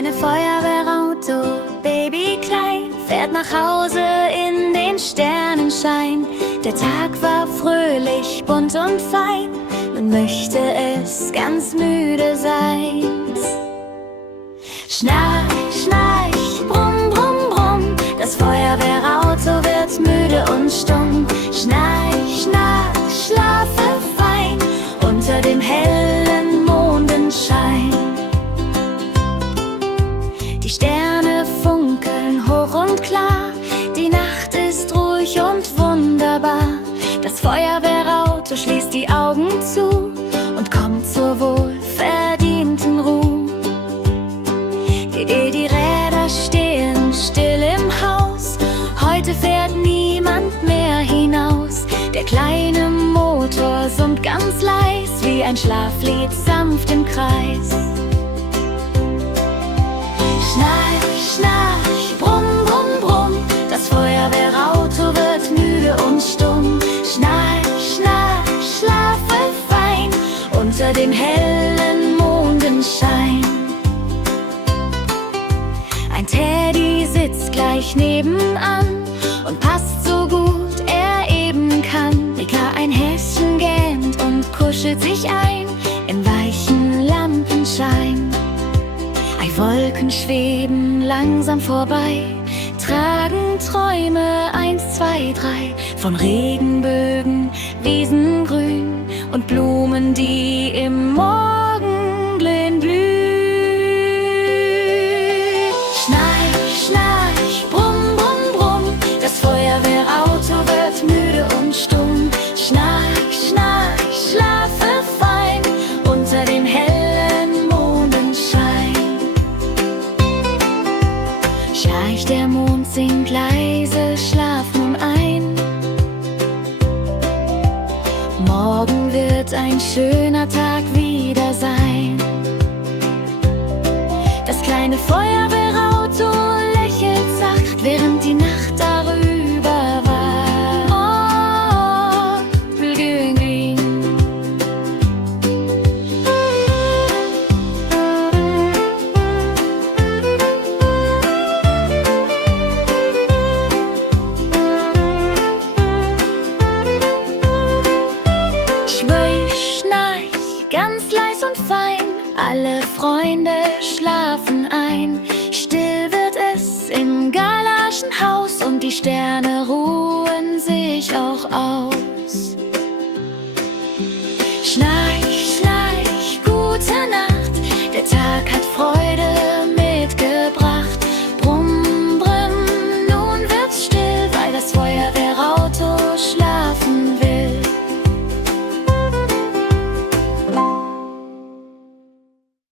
kleine Feuerwehrauto, babyklein, fährt nach Hause in den Sternenschein. Der Tag war fröhlich, bunt und fein, man möchte es ganz müde sein. Schnarch, schnarch, brumm, brumm, brumm, das Feuerwehrauto wird müde und stumm. Schnarch, schnarch, schlafe fein, unter dem hellen Mondenschein. Die Sterne funkeln hoch und klar, die Nacht ist ruhig und wunderbar. Das Feuerwehrauto schließt die Augen zu und kommt zur wohlverdienten Ruhe. Die Räder stehen still im Haus, heute fährt niemand mehr hinaus. Der kleine Motor summt ganz leis, wie ein Schlaflied sanft im Kreis. Schnarch, schnarch, brumm, brumm, brumm, das Feuerwehrauto wird müde und stumm. Schnarch, schnarch, schlafe fein, unter dem hellen Mondenschein. Ein Teddy sitzt gleich nebenan und passt so gut er eben kann. Rika ein Häschen gähnt und kuschelt sich ein im weichen Lampenschein. Wolken schweben langsam vorbei, tragen Träume 1, 2, 3 von Regenbögen, Wiesengrün und Blumen, die im Morgenglühen blühen. Schnarch, schnarch, brumm, brumm, brumm, das Feuerwehrauto wird müde und stumm. Schnarch, schnarch, schlafe fein, unter dem hellen Mondenschein. Schnarch, der Mond singt leise, schlaf nun ein. Morgen wird ein schöner Tag wieder sein. Das kleine Feuerwehrauto lächelt sacht, während die Nacht darüber war. Oh, grün, grün. Ganz leis und fein, alle Freunde schlafen ein. Still wird es im Galaschenhaus und die Sterne ruhen sich auch aus. Schnarch,